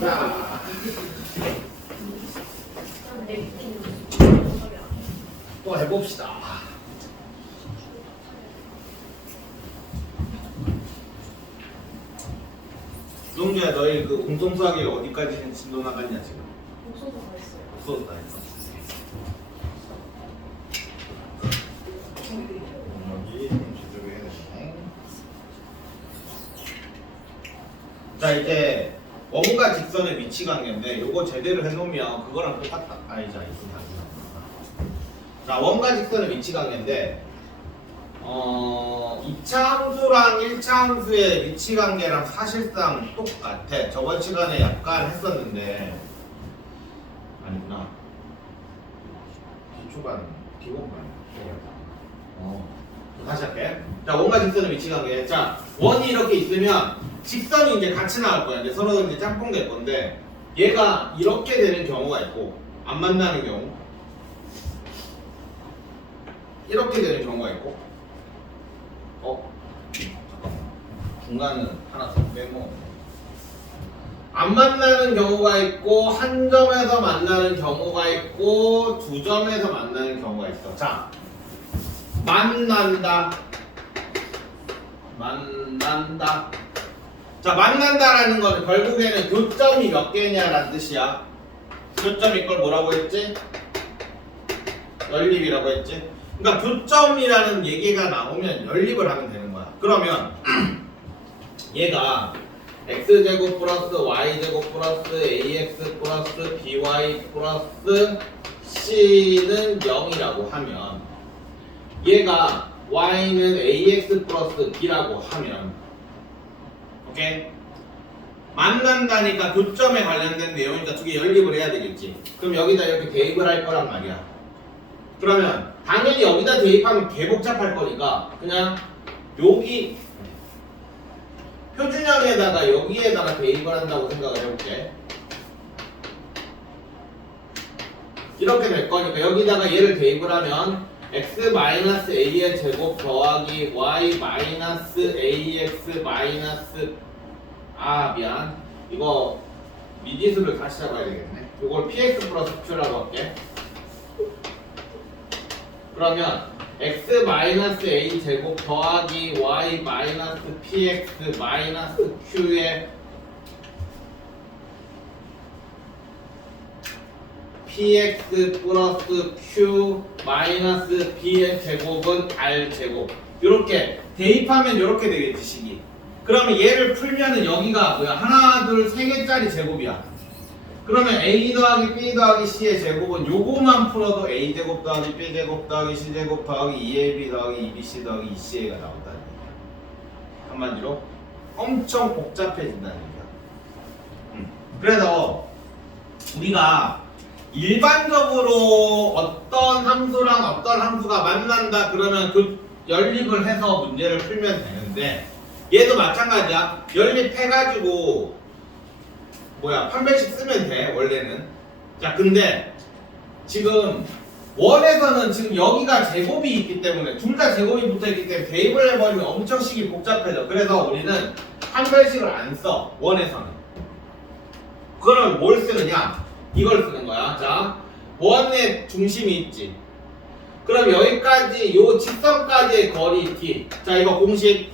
자, 또 해봅시다. 용주야, 너희 그 공통수학이 어디까지 진도 나갔냐 지금? 목소도 다 했어요. 없어도 다 했어. 여기 제대로 해야 되네. 자, 이제 원과 직선의 위치 관계인데 요거 제대로 해놓으면 그거랑 똑같다. 아니죠, 있습니다. 자, 원과 직선의 위치 관계인데 2차 함수랑 1차 함수의 위치 관계랑 사실상 똑같아. 저번 시간에 약간 했었는데 아니구나. 기초반, 기본반. 다시 할게. 자, 원과 직선의 위치 관계. 자, 원이 이렇게 있으면 직선이 이제 같이 나올 거야. 근데 서로 이제 짬뽕 될 건데 얘가 이렇게 되는 경우가 있고 안 만나는 경우, 이렇게 되는 경우가 있고, 잠깐만. 중간은 하나 더 빼고 안 만나는 경우가 있고, 한 점에서 만나는 경우가 있고, 두 점에서 만나는 경우가 있어. 자, 만난다. 자, 만난다라는 건 결국에는 교점이 몇 개냐라는 뜻이야. 교점 이걸 뭐라고 했지? 연립이라고 했지? 그러니까 교점이라는 얘기가 나오면 연립을 하면 되는 거야. 그러면 얘가 x제곱 플러스 y제곱 플러스 ax 플러스 by 플러스 c는 0이라고 하면 얘가 y는 ax 플러스 b라고 하면, 오케이? 만난다니까 교점에 관련된 내용이니까 두 개 연립을 해야 되겠지. 그럼 여기다 이렇게 대입을 할 거란 말이야. 그러면 당연히 여기다 대입하면 개 복잡할 거니까 그냥 여기 표준형에다가 여기에다가 대입을 한다고 생각을 해볼게. 이렇게 될 거니까 여기다가 얘를 대입을 하면 x-a의 제곱 더하기 y-ax 마이너스, 미안, 이거 미지수를 다시 잡아야 되겠네. 이걸 px 플러스 q라고 할게. 그러면 x-a 제곱 더하기 y-px 마이너스 q의 px 플러스 q 마이너스 b의 제곱은 r 제곱. 이렇게 대입하면 이렇게 되겠지, 식이. 그러면 얘를 풀면은 여기가 뭐야? 하나, 둘, 세 개짜리 제곱이야. 그러면 a 더하기 b 더하기 c의 제곱은 요거만 풀어도 a 제곱 더하기 b 제곱 더하기 c 제곱 더하기 2ab 더하기 2bc 더하기 2ca가 나온다는 얘기야. 한마디로 엄청 복잡해진다는 얘기야. 그래서 우리가 일반적으로 어떤 함수랑 어떤 함수가 만난다 그러면 그 연립을 해서 문제를 풀면 되는데, 얘도 마찬가지야. 연립해가지고 판별식 쓰면 돼 원래는. 자, 근데 지금 원에서는 지금 여기가 제곱이 있기 때문에, 둘 다 제곱이 붙어있기 때문에 대입을 해버리면 엄청 식이 복잡해져. 그래서 우리는 판별식을 안 써, 원에서는. 그럼 뭘 쓰느냐? 이걸 쓰는 거야. 자, 원의 중심이 있지. 그럼 여기까지 요 직선까지의 거리 d. 자, 이거 공식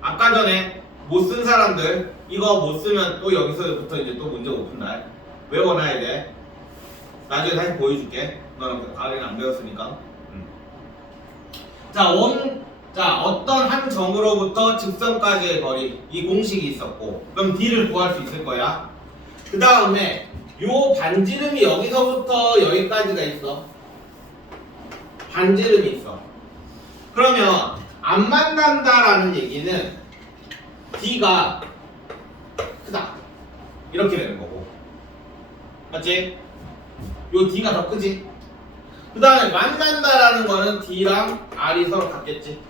아까 전에 못 쓴 사람들 이거 못 쓰면 또 여기서부터 이제 또 문제 못 푼다. 외워놔야 돼. 나중에 다시 보여줄게. 너는 가을에는 안 배웠으니까. 자, 어떤 한 점으로부터 직선까지의 거리, 이 공식이 있었고, 그럼 d를 구할 수 있을 거야. 그 다음에 요 반지름이 여기서부터 여기까지가 있어. 반지름이 있어. 그러면 안 만난다라는 얘기는 d가 크다, 이렇게 되는 거고, 맞지? 요 d가 더 크지? 그 다음에 만난다라는 거는 d랑 r이 서로 같겠지?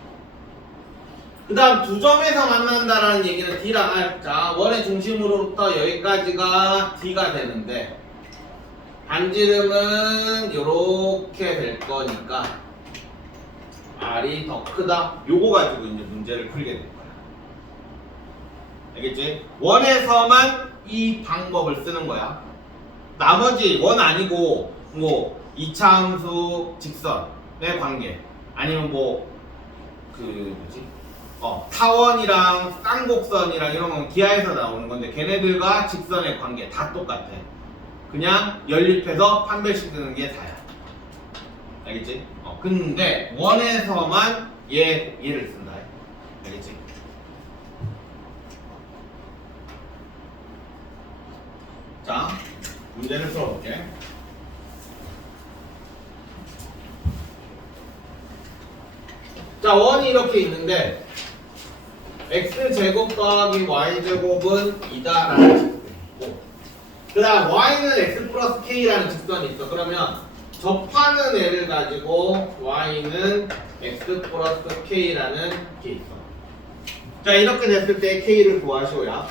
그 다음 두 점에서 만난다라는 얘기는 d랑 r. 자, 원의 중심으로부터 여기까지가 d가 되는데 반지름은 요렇게 될 거니까 r이 더 크다. 요거 가지고 이제 문제를 풀게 될 거야. 알겠지? 원에서만 이 방법을 쓰는 거야. 나머지 원 아니고 뭐 이차함수 직선의 관계 아니면 뭐 그 뭐지? 타원이랑 쌍곡선이랑 이런 건 기하에서 나오는 건데 걔네들과 직선의 관계 다 똑같아. 그냥 연립해서 판별시키는 게 다야. 알겠지? 근데 원에서만 얘를 쓴다. 알겠지? 자, 문제를 풀어볼게. 자, 원이 이렇게 있는데 x제곱 더하기 y제곱은 2다라는 직선이 있고 그 다음 y는 x 플러스 k라는 직선이 있어. 그러면 접하는 애를 가지고 y는 x 플러스 k라는 게 있어. 자, 이렇게 됐을 때 k를 구하시오야.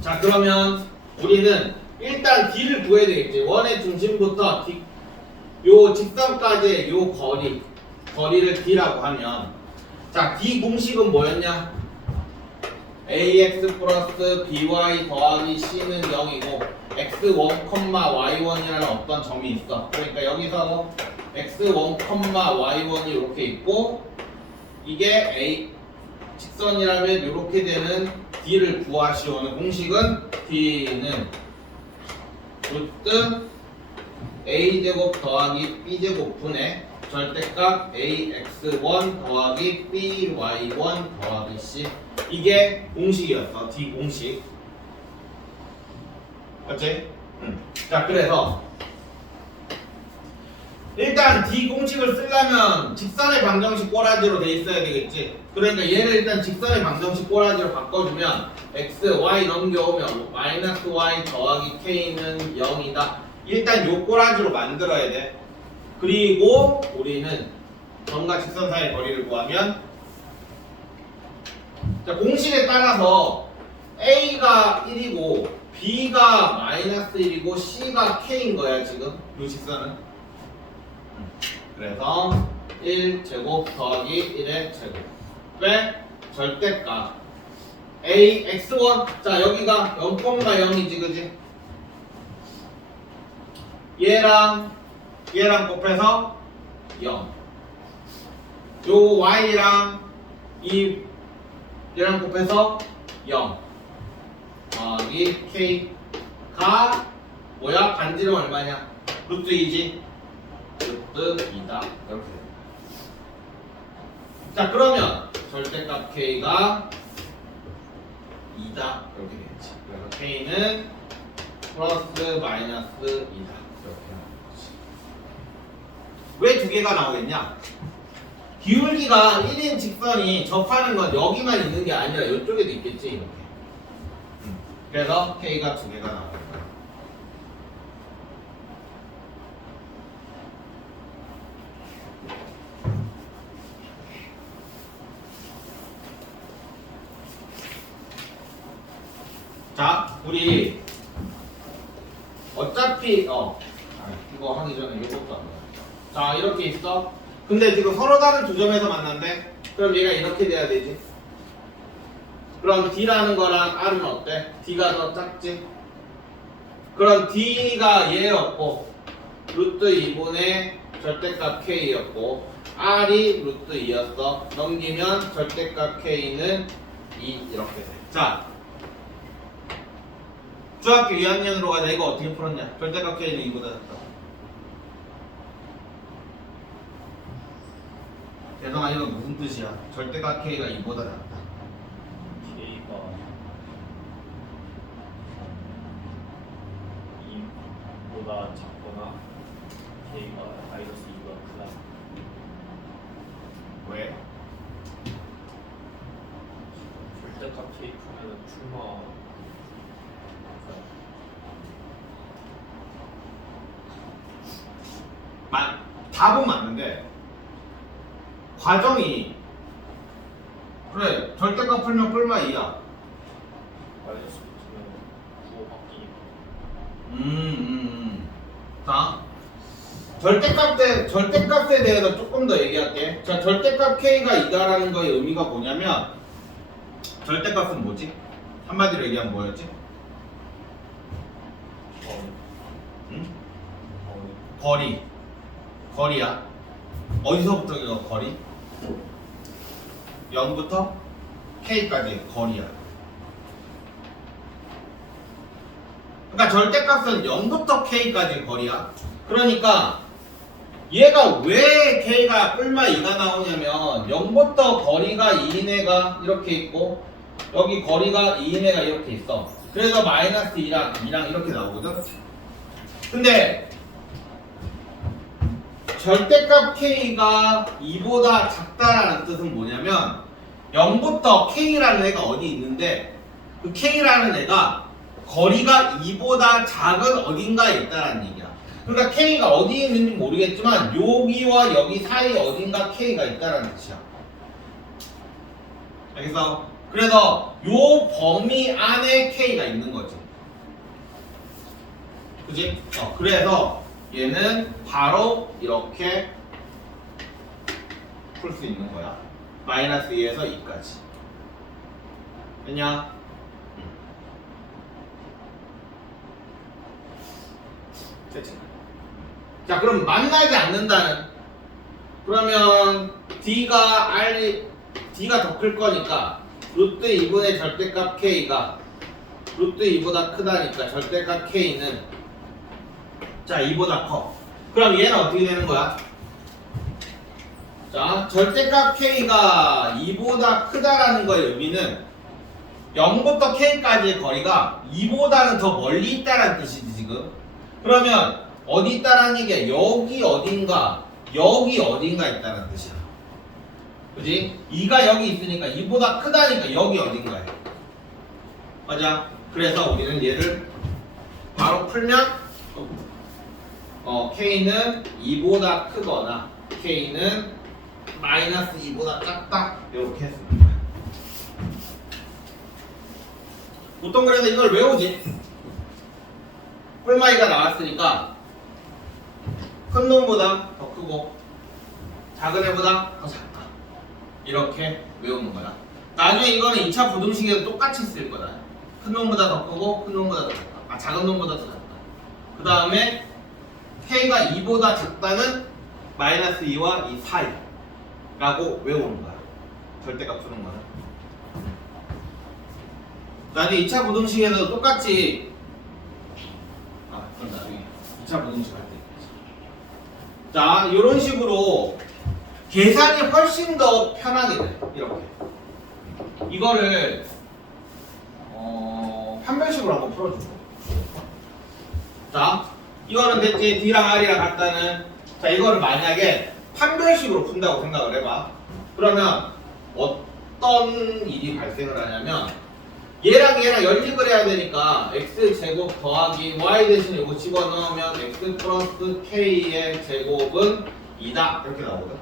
자, 그러면 우리는 일단 d를 구해야 되겠지. 원의 중심부터 d, 요 직선까지의 요 거리를 d라고 하면 자, d 공식은 뭐였냐? ax 플러스 by 더하기 c는 0이고 x1, y1이라는 어떤 점이 있어. 그러니까 여기서 x1, y1이 이렇게 있고 이게 a 직선이라면 이렇게 되는 d를 구하시오는 공식은 d는 루트 a제곱 더하기 b제곱 분의 절대값 ax1 더하기 by1 더하기 c 이게 공식이었어. d 공식. 맞지? 자, 그래서 일단 d 공식을 쓰려면 직선의 방정식 꼬라지로 돼 있어야 되겠지. 그러니까 얘를 일단 직선의 방정식 꼬라지로 바꿔주면 x, y 넘겨오면 마이너스 y 더하기 k는 0이다. 일단 요 꼬라지로 만들어야 돼. 그리고 우리는 점과 직선 사이의 거리를 구하면 자, 공식에 따라서 a가 1이고 b가 마이너스 1이고 c가 k인 거야 지금 요 직선은. 그래서 1제곱 더하기 1의 제곱 왜? 절대값 a x1 자 여기가 0,0이지 그지? 얘랑 곱해서 0 요 y랑 얘랑 곱해서 0 더하기 k가 뭐야? 반지름 얼마냐? 루트 2지? 루트 2다 이렇게 돼. 자, 그러면 절대값 k가 2다 이렇게 되겠지. 그래서 k는 플러스 마이너스 2다 이렇게 하는 거지. 왜 두 개가 나오겠냐? 기울기가 1인 직선이 접하는 건 여기만 있는 게 아니라 이쪽에도 있겠지 이렇게. 그래서 k가 두 개가 나옵니다. 자, 우리 어차피 이거 하기 전에 이것도 안 돼. 자, 이렇게 있어. 근데 지금 서로 다른 두 점에서 만난대. 그럼 얘가 이렇게 돼야 되지. 그럼 D라는 거랑 R은 어때? D가 더 작지? 그럼 D가 얘였고 루트 2분의 절대값 K였고 R이 루트 2였어. 넘기면 절대값 K는 2 이렇게 돼. 자, 중학교 2학년으로 가자. 이거 어떻게 풀었냐? 절대값 K는 2보다 작다. 대성아, 이건 무슨 뜻이야? 절대값 K가 2보다 작다. K가 2보다 작거나 K가 마이너스 2보다 크다. 왜? 절대값 K 크면은 풀마 답은 맞는데 과정이 그래 절대값 풀면 뿔마 2야. 마이너스 붙으면 구호 바뀌니까. 자, 절대값에 대해서 조금 더 얘기할게. 자, 절대값 K가 2다라는 거의 의미가 뭐냐면, 절대값은 뭐지? 한마디로 얘기하면 뭐였지? 응? 거리야. 어디서부터 이거 거리? 0부터 K까지 거리야. 그러니까 절대값은 0부터 K까지 거리야. 그러니까 얘가 왜 K가 뿔마 2가 나오냐면 0부터 거리가 2인 애가 이렇게 있고 여기 거리가 2인 애가 이렇게 있어. 그래서 마이너스 2랑 2랑 이렇게 나오거든. 근데 절대값 K가 2보다 작다라는 뜻은 뭐냐면 0부터 K라는 애가 어디 있는데 그 K라는 애가 거리가 2보다 작은 어딘가에 있다라는 얘기야. 그러니까 K가 어디에 있는지 모르겠지만 여기와 여기 사이에 어딘가 K가 있다라는 뜻이야. 그래서 요 범위 안에 K가 있는 거지. 그지? 그래서 얘는 바로 이렇게 풀 수 있는 거야. 마이너스 2에서 2까지. 됐냐? 됐지? 자, 그럼 만나지 않는다는? 그러면 D가 더 클 거니까 루트 2분의 절대값 K가 루트 2보다 크다니까 절대값 K는 자 2보다 커. 그럼 얘는 어떻게 되는 거야? 자, 절대값 K가 2보다 크다라는 거의 의미는 0부터 K까지의 거리가 2보다는 더 멀리 있다라는 뜻이지 지금. 그러면 어디 있다라는 얘기야? 여기 어딘가 있다라는 뜻이야. 그지? 2가 여기 있으니까 2보다 크다니까 여기 어딘가에. 맞아? 그래서 우리는 얘를 바로 풀면 K는 2보다 크거나 K는 마이너스 2보다 작다 이렇게 했습니다. 보통 그래서 이걸 외우지. 뿔마이가 나왔으니까 큰 놈보다 더 크고 작은 애보다 더 작다 이렇게 외우는 거야. 나중에 이거는 2차 부등식에도 똑같이 쓸 거다. 큰 놈보다 더 크고 큰 놈보다 더 작다. 작은 놈보다 더 작다. 그 다음에 K가 2보다 작다는 마이너스 2와 2 사이라고 외우는 거야. 절대값 푸는 거는. 나중에 2차 부등식에서도 똑같이 그럼 나중에 2차 부등식 할 때. 자, 이런 식으로 계산이 훨씬 더 편하게 돼. 이렇게. 이거를 판별식으로 한번 풀어주고. 자, 이거는 됐지. D랑 R이랑 같다는. 자, 이거를 만약에 판별식으로 푼다고 생각을 해봐. 그러면 어떤 일이 발생을 하냐면 얘랑 연립을 해야 되니까 x제곱 더하기 y 대신에 이거 집어넣으면 x 플러스 k의 제곱은 2다 이렇게 나오거든.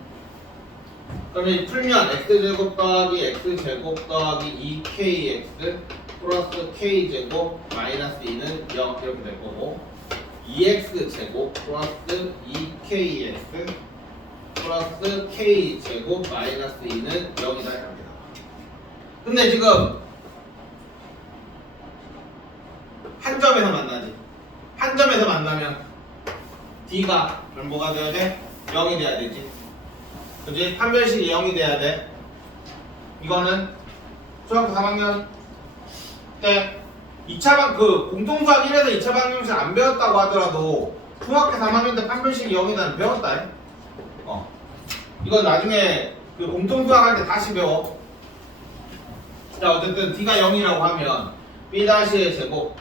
그러면 풀면 x제곱 더하기 x제곱 더하기 2kx 플러스 k제곱 마이너스 2는 0 이렇게 될 거고 2x제곱 플러스 2kx 플러스 k제곱 마이너스 2는 0이다 이렇게 나와. 근데 지금 한 점에서 만나지. 한 점에서 만나면 D가 뭐가 돼야 돼? 0이 돼야 되지. 그치? 판별식이 0이 돼야 돼. 이거는 초등학교 3학년 때 2차 공통수학 1에서 2차 방정식 안 배웠다고 하더라도 중학교 3학년 때 판별식이 0이다는 배웠다. 이건 나중에 그 공통수학 할 때 다시 배워. 자, 어쨌든 D가 0이라고 하면 B-의 제곱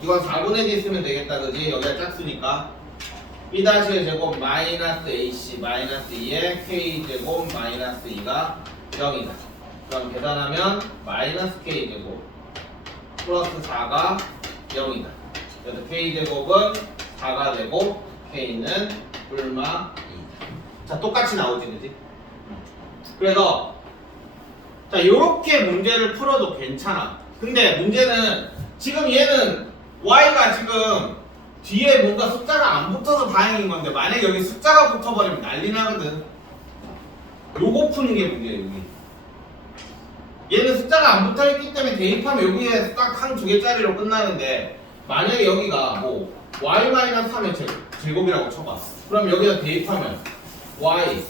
이건 4분의 D 쓰면 되겠다, 그지? 여기가 짝수니까 B-의 제곱 마이너스 AC 마이너스 2의 K제곱 마이너스 2가 0이다. 그럼 계산하면 마이너스 K제곱 플러스 4가 0이다. 그래서 K제곱은 4가 되고 K는 뿔마 2다. 자, 똑같이 나오지, 그지? 그래서 자, 요렇게 문제를 풀어도 괜찮아. 근데 문제는 지금 얘는 y가 지금 뒤에 뭔가 숫자가 안 붙어서 다행인 건데 만약에 여기 숫자가 붙어버리면 난리 나거든. 요거 푸는 게 문제예요. 여기 얘는 숫자가 안 붙어있기 때문에 대입하면 여기에 딱 한 두 개짜리로 끝나는데 만약에 여기가 뭐 y-3의 제곱이라고 쳐봐. 그럼 여기다 대입하면 y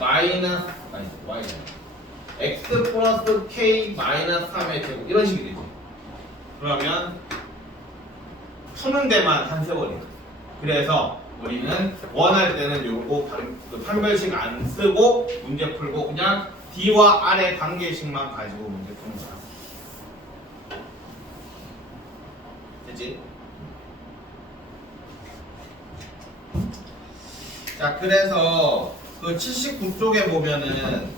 마이너스 아니 y x 플러스 k 마이너스 3의 제곱 이런 식이 되지. 그러면 푸는 데만 한 세월이야. 그래서 우리는 원할 때는 요거 판별식 안 쓰고 문제 풀고 그냥 D와 R의 관계식만 가지고 문제 푸는 거야. 됐지? 자, 그래서 그 79쪽에 보면은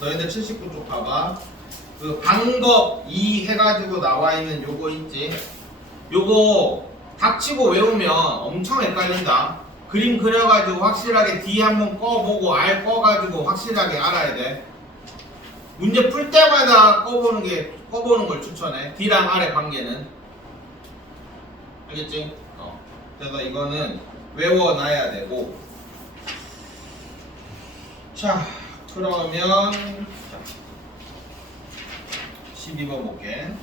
너희들 79쪽 봐봐. 그 방법 2 해가지고 나와 있는 요거 있지? 요거 닥치고 외우면 엄청 헷갈린다. 그림 그려가지고 확실하게 D 한번 꺼보고 R 꺼가지고 확실하게 알아야 돼. 문제 풀 때마다 꺼보는 걸 추천해. D랑 R의 관계는. 알겠지? 그래서 이거는 외워놔야 되고. 자, 그러면 12번 볼게.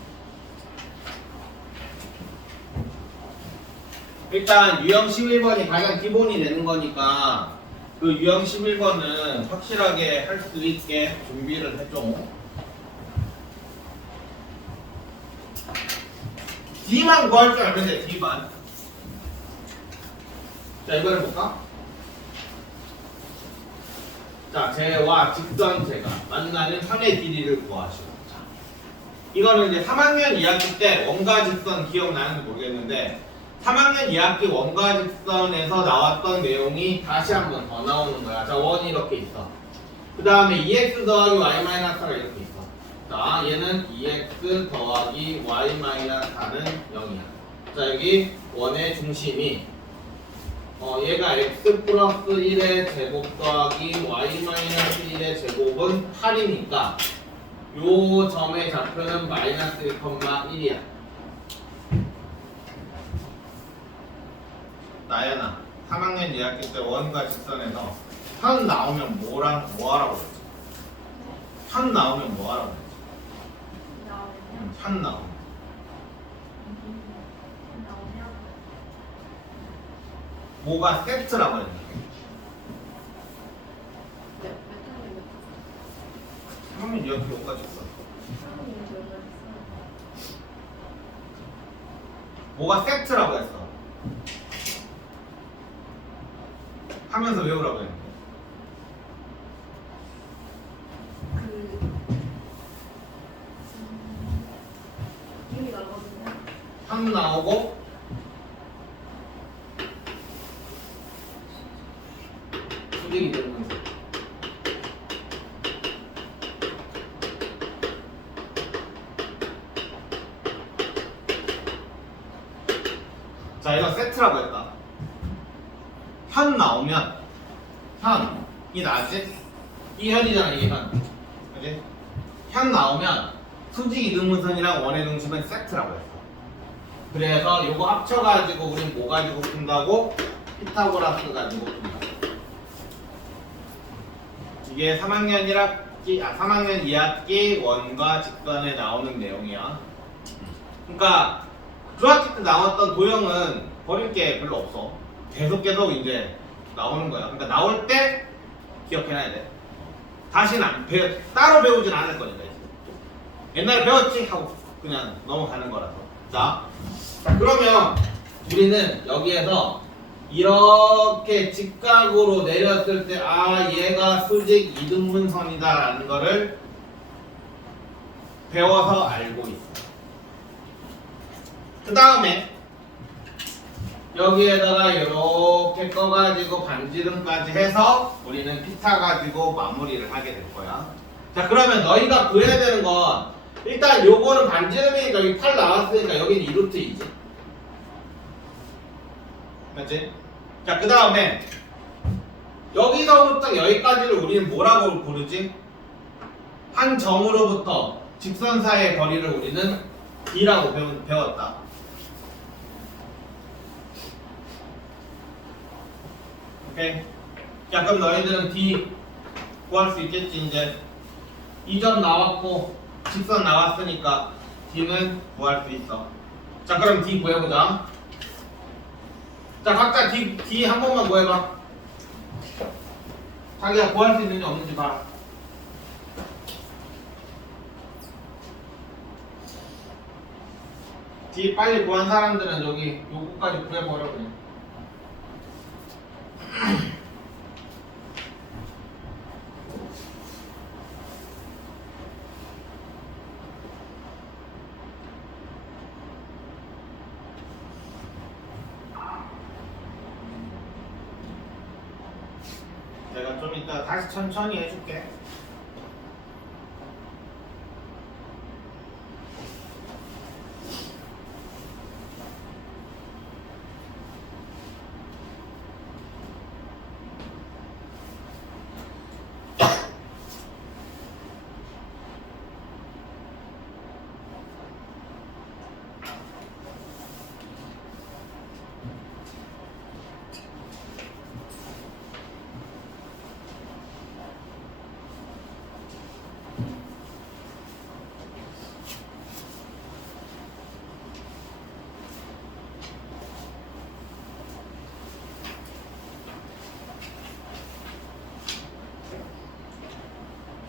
일단 유형 11번이 가장 기본이 되는 거니까 그 유형 11번은 확실하게 할 수 있게 준비를 해줘. D만 구할 줄 알면 돼. D만. 자, 이번에 볼까? 자, 제와 직선제가 만나는 3의 길이를 구하시오. 자, 이거는 이제 3학년 2학기 때 원과 직선 기억나는지 모르겠는데 3학년 2학기 원과 직선에서 나왔던 내용이 다시 한 번 더 나오는 거야. 자, 원이 이렇게 있어. 그 다음에 2x 더하기 y-4가 이렇게 있어. 자, 얘는 2x 더하기 y-4는 0이야. 자, 여기 원의 중심이 얘가 x 플러스 1의 제곱 더하기 y-1의 제곱은 8이니까 요 점의 좌표는 마이너스 1,1이야. 나연아, 3학년 2학기 때 원과 직선에서 현 나오면 뭐 하라고 그랬지? 현 나오면 뭐 하라고 그랬지? 현 나오면 뭐가 세트라고 했는데 3학년 2학기 원과 직선 뭐가 세트라고 했어? 하면서 외우라고 했는데 기억이 나거든요. 현 나오고 수직이 되면서 자, 이건 세트라고 했다. 현 나오면 현이 나왔지? 이 현이잖아, 이게 현. 그지? 현 나오면 수직 이등분선이랑 원의 중심은 세트라고 했어. 그래서 요거 합쳐가지고 우린 뭐 가지고 푼다고? 피타고라스 가지고 푼다. 이게 3학년 2학기 원과 직선에 나오는 내용이야. 그러니까 중학기 때 나왔던 도형은 버릴 게 별로 없어. 계속 이제 나오는 거야. 그러니까 나올 때 기억해놔야 돼. 다시는 따로 배우진 않을 거니까. 이제. 옛날에 배웠지 하고 그냥 넘어가는 거라서. 자, 그러면 우리는 여기에서 이렇게 직각으로 내렸을 때 얘가 수직 이등분선이다라는 거를 배워서 알고 있어. 그 다음에 여기에다가 이렇게 꺼가지고 반지름까지 해서 우리는 피타 가지고 마무리를 하게 될 거야. 자, 그러면 너희가 그려야 되는 건 일단 요거는 반지름이니까 여기 8 나왔으니까 여기는 2루트이지. 맞지? 자, 그 다음에 여기서부터 여기까지를 우리는 뭐라고 부르지? 한 점으로부터 직선 사이의 거리를 우리는 D라고 배웠다. 오케이. 자, 그럼 너희들은 D 구할 수 있겠지 이제. 2점 나왔고 직선 나왔으니까 D는 구할 수 있어. 자, 그럼 D 구해보자. 자, 각자 D 한 번만 구해봐. 자기가 구할 수 있는지 없는지 봐라. D 빨리 구한 사람들은 여기 요거까지 구해버려 그냥. 내가 좀 이따 다시 천천히 해줄게.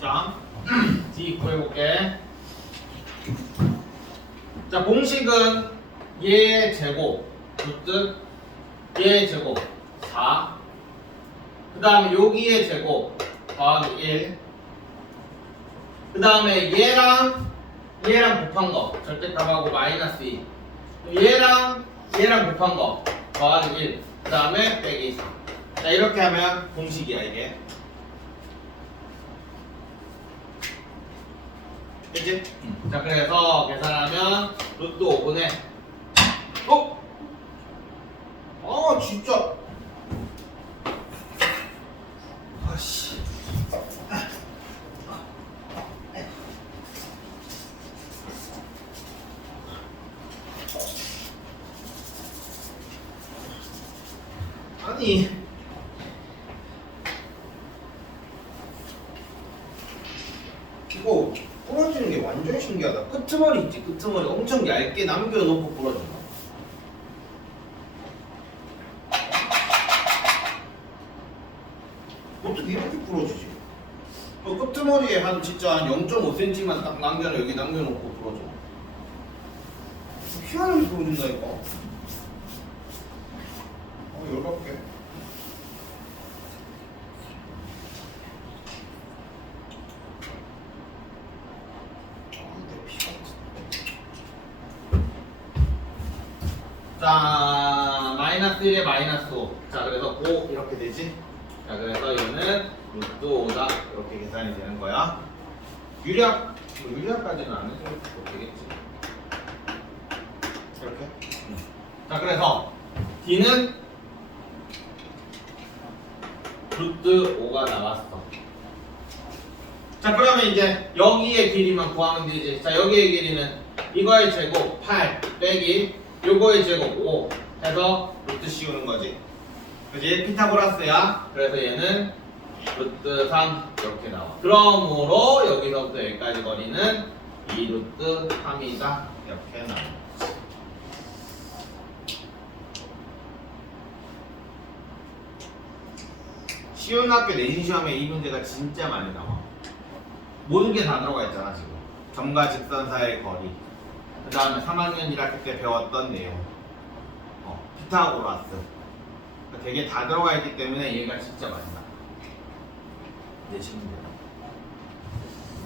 자, D 구해볼게. 자, 공식은 얘의 제곱, 루트 얘의 제곱 4. 그 다음에 여기의 제곱 더하기 1. 그 다음에 얘랑 곱한 거 절대값하고 마이너스 2. 얘랑 곱한 거 더하기 1. 그 다음에 빼기 4. 자, 이렇게 하면 공식이야 이게. 그치? 자, 그래서 계산하면 루트 5분의 진짜 아씨 아니 이거 부러지는 게 완전 신기하다. 끄트머리 있지, 끄트머리 엄청 얇게 남겨놓고 부러진다. 어떻게 이렇게 부러지지? 끄트머리에 한 진짜 한 0.5cm만 딱 여기 남겨놓고 부러져. 희한하게 부러진다니까. 열받게. 자, 마이너스 1에 마이너스 5. 자, 그래서 5 이렇게 되지. 자, 그래서 이거는 루트 5다. 이렇게 계산이 되는 거야. 유리학까지는 안 해도 되겠지. 이렇게. 자, 그래서 D는 루트 5가 나왔어. 자, 그러면 이제 여기의 길이만 구하면 되지. 자, 여기의 길이는 이거의 제곱 8 빼기 요거의 제곱 5 해서 루트 씌우는 거지. 그지? 피타고라스야. 그래서 얘는 루트 3 이렇게 나와. 그러므로 여기서부터 여기까지 거리는 2 루트 3이다. 이렇게 나와. 쉬운 학교 내신 시험에 이 문제가 진짜 많이 나와. 모든 게 다 들어가 있잖아 지금. 점과 직선 사이의 거리. 그 다음에 3학년 1학기 때 배웠던 내용. 피타고라스. 그러니까 되게 다 들어가 있기 때문에 얘가 진짜 많이 나와. 내신 문제.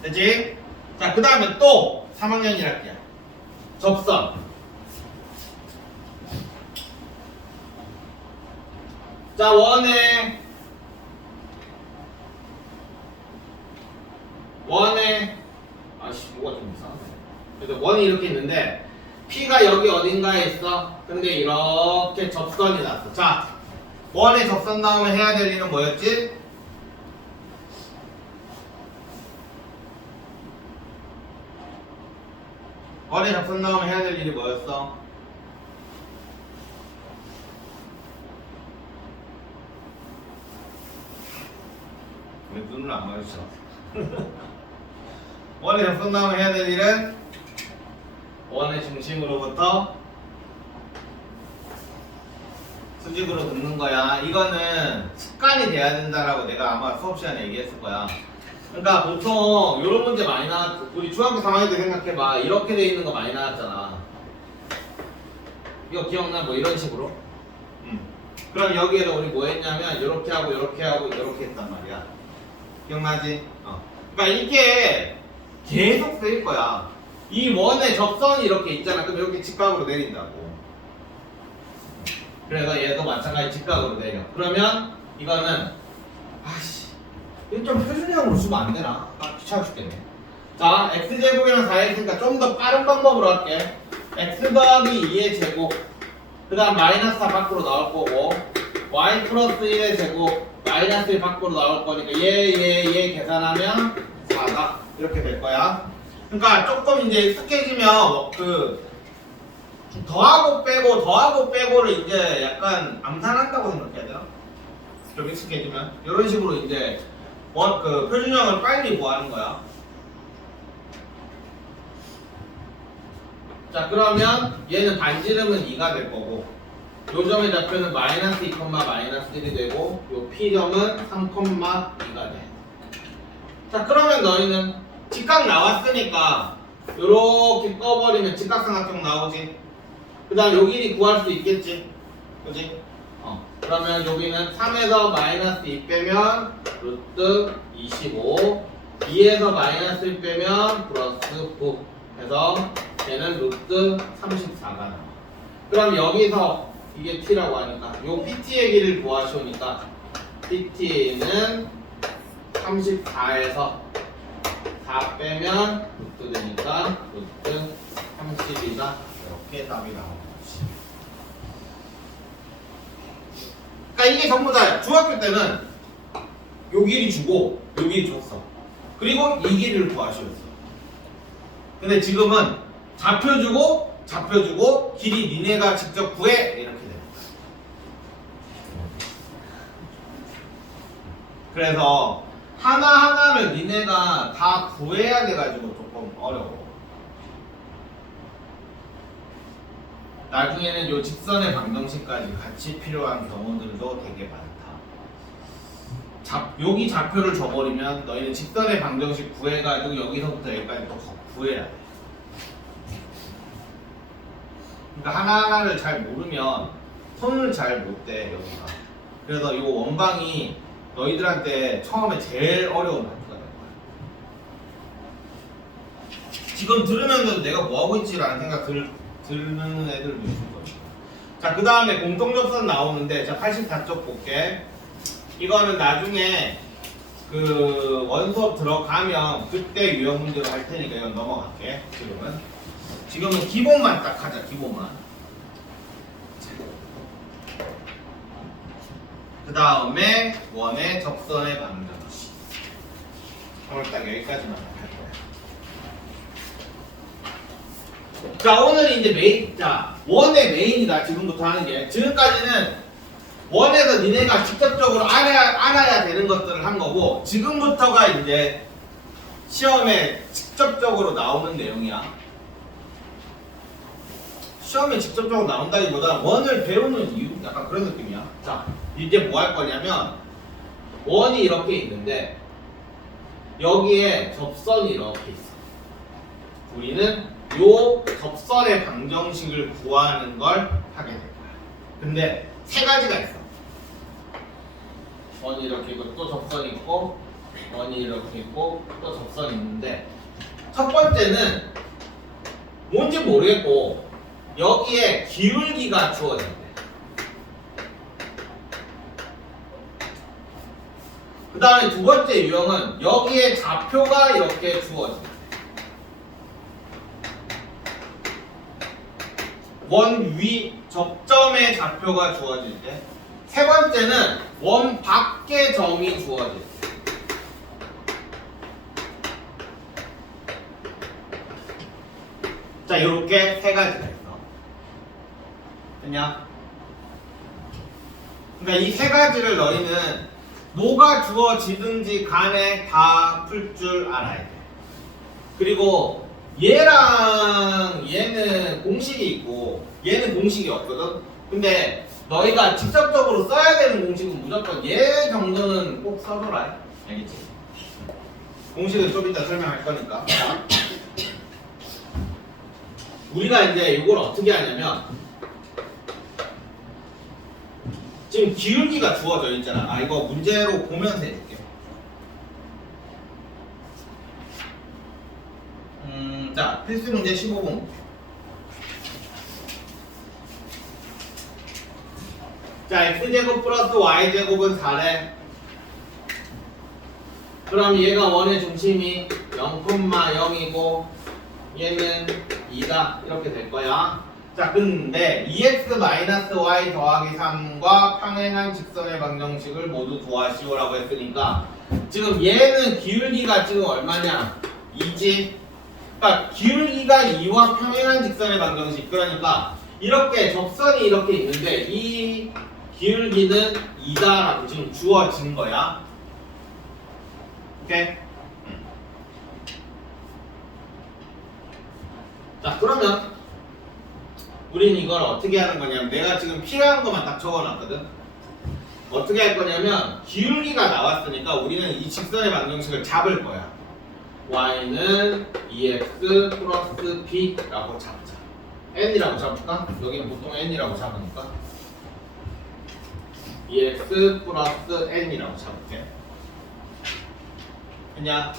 됐지? 자, 그 다음에 또 3학년 1학기야. 접선. 자, 원에 아씨 뭐가 좀 이상하네. 그래서 원이 이렇게 있는데 P가 여기 어딘가에 있어. 근데 이렇게 접선이 났어. 자, 원에 접선 나오면 해야 될 일은 뭐였지? 원에 접선 나오면 해야 될 일이 뭐였어? 눈을 안 마주쳐. 원의 접선 나오면 해야 될 일은 원의 중심으로부터 수직으로 긋는 거야. 이거는 습관이 돼야 된다라고 내가 아마 수업 시간에 얘기했을 거야. 그러니까 보통 이런 문제 많이 나왔. 우리 중학교 3학년 때 생각해봐. 이렇게 돼 있는 거 많이 나왔잖아. 이거 기억나? 뭐 이런 식으로. 그럼 여기에서 우리 뭐 했냐면 이렇게 하고 이렇게 하고 이렇게 했단 말이야. 기억나지? 그러니까 이게 계속 쓰일 거야. 이 원의 접선이 이렇게 있잖아. 그럼 이렇게 직각으로 내린다고. 그래서 얘도 마찬가지 직각으로 내려. 그러면 이거는 아씨 이거 좀 표준형으로 쓰면 안 되나? 귀찮아 죽겠네. 자, x제곱이랑 4x니까 좀 더 빠른 방법으로 할게. x 더하기 2의 제곱, 그 다음 마이너스 4 밖으로 나올 거고, y 플러스 1의 제곱 마이너스 1 밖으로 나올 거니까 얘 계산하면 4가 이렇게 될 거야. 그러니까 조금 이제 익숙해지면 그 더하고 빼고를 이제 약간 암산한다고 생각해야 되나? 좀 익숙해지면 이런 식으로 이제 그 표준형을 빨리 구하는 거야. 자, 그러면 얘는 반지름은 2가 될 거고, 요 점의 좌표는 마이너스 2, 마이너스 1이 되고, 요 P점은 3,2가 돼. 자, 그러면 너희는 직각 나왔으니까 요렇게 꺼버리면 직각삼각형 나오지. 그 다음 요 길이 구할 수 있겠지. 그지? 그러면 여기는 3에서 마이너스 2 빼면 루트 25, 2에서 마이너스 1 빼면 플러스 9 해서 얘는 루트 34가 나와. 그럼 여기서 이게 t라고 하니까 요 pt의 길이를 구하시오니까 pt는 34에서 4 빼면 루트 되니까 루트 30이다. 이렇게 답이 나오는 거지. 그러니까 이게 전부 다 중학교 때는 요 길이 주고 요 길이 줬어. 그리고 이 길이를 구하시었어. 근데 지금은 좌표 주고 길이 니네가 직접 구해 이렇게 됩니다. 그래서 하나하나를 니네가 다 구해야 돼가지고 조금 어려워. 나중에는 요 직선의 방정식까지 같이 필요한 경우들도 되게 많다. 여기 좌표를 줘버리면 너희는 직선의 방정식 구해가지고 여기서부터 여기까지 또 구해야 돼. 그러니까 하나하나를 잘 모르면 손을 잘 못 대, 여기가. 그래서 이 원방이 너희들한테 처음에 제일 어려운 단계가 될 거야. 지금 들으면서도 내가 뭐하고 있지라는 생각 들는 애들도 있을 거지. 자, 그 다음에 공통접선 나오는데, 자, 84쪽 볼게. 이거는 나중에 그 원수업 들어가면 그때 유형 문제로 할 테니까 이건 넘어갈게. 지금은 기본만 딱 하자. 기본만. 그 다음에 원의 접선의 방정식. 오늘 딱 여기까지만 할 거야. 자, 오늘 이제 메인. 자, 원의 메인이다. 지금부터 하는 게. 지금까지는 원에서 니네가 직접적으로 알아야 되는 것들을 한 거고, 지금부터가 이제 시험에 직접적으로 나오는 내용이야. 시험에 직접적으로 나온다기보다 원을 배우는 이유? 약간 그런 느낌이야. 자, 이제 뭐 할 거냐면 원이 이렇게 있는데 여기에 접선이 이렇게 있어. 우리는 요 접선의 방정식을 구하는 걸 하게 될 거야. 근데 세 가지가 있어. 원이 이렇게 있고 또 접선이 있고, 원이 이렇게 있고 또 접선이 있는데, 첫 번째는 뭔지 모르겠고 여기에 기울기가 주어진대. 그 다음에 두 번째 유형은 여기에 좌표가 이렇게 주어진대. 원 위 접점의 좌표가 주어질 때. 세 번째는 원 밖의 점이 주어질 때. 자, 이렇게 세 가지가 있어. 됐냐? 그러니까 이 세 가지를 너희는 뭐가 주어지든지 간에 다 풀 줄 알아야 돼. 그리고 얘랑 얘는 공식이 있고 얘는 공식이 없거든. 근데 너희가 직접적으로 써야 되는 공식은 무조건 얘 정도는 꼭 써줘라. 알겠지? 공식은 좀 이따 설명할 거니까. 우리가 이제 이걸 어떻게 하냐면 지금 기울기가 주어져 있잖아. 아 이거 문제로 보면서 해줄게. 자 필수 문제 15번. 자 x제곱 플러스 y제곱은 4래. 그럼 얘가 원의 중심이 0,0이고 얘는 2다 이렇게 될 거야. 자 근데 2x-y 더하기 3과 평행한 직선의 방정식을 모두 구하시오라고 했으니까 지금 얘는 기울기가 지금 얼마냐? 2지. 그러니까 기울기가 2와 평행한 직선의 방정식, 그러니까 이렇게 접선이 이렇게 있는데 이 기울기는 2다라고 지금 주어진 거야. 오케이? 자 그러면 우리는 이걸 어떻게 하는 거냐면 내가 지금 필요한 것만 딱 적어놨거든. 어떻게 할 거냐면 기울기가 나왔으니까 우리는 이 직선의 방정식을 잡을 거야. y는 2x 플러스 b라고 잡자. n이라고 잡을까? 여기는 보통 n이라고 잡으니까 2x 플러스 n이라고 잡을게. 그냥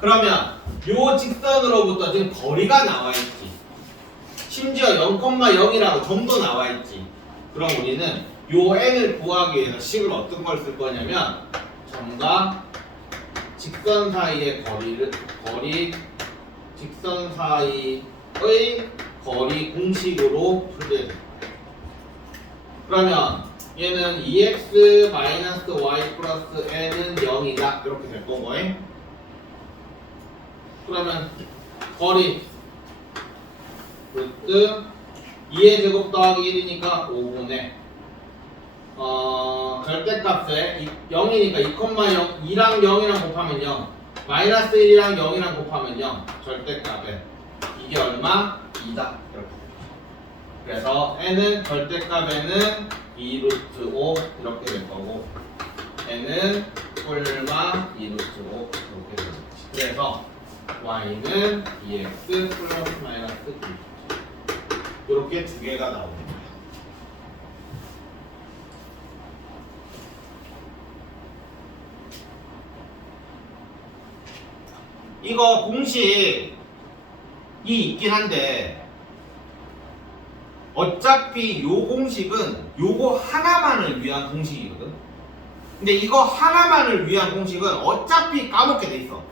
그러면 요 직선으로부터 지금 거리가 나와있지. 심지어 0,0이라고 점도 나와있지. 그럼 우리는 요 n을 구하기 위해서 식을 어떤 걸 쓸 거냐면 점과 직선 사이의 직선 사이의 거리 공식으로 풀게 돼. 그러면 얘는 2x-y 플러스 n은 0이다 이렇게 될 거고. 그러면 거리 루트 2의 제곱 더하기 1이니까 5분의 절대값에 0이니까 2,0 2랑 0이랑 곱하면 0 마이너스 1이랑 0이랑 곱하면 0 절대값에 이게 얼마? 2다 이렇게. 그래서 n은 절대값에는 2루트 5 이렇게 될 거고 n은 꼴마 2루트 5 이렇게 되는 거지. 그래서 y는 2x 플러스 마이너스 2 이렇게 두 개가 나오는 거야. 이거 공식이 있긴 한데 어차피 요 공식은 요거 하나만을 위한 공식이거든. 근데 이거 하나만을 위한 공식은 어차피 까먹게 돼 있어.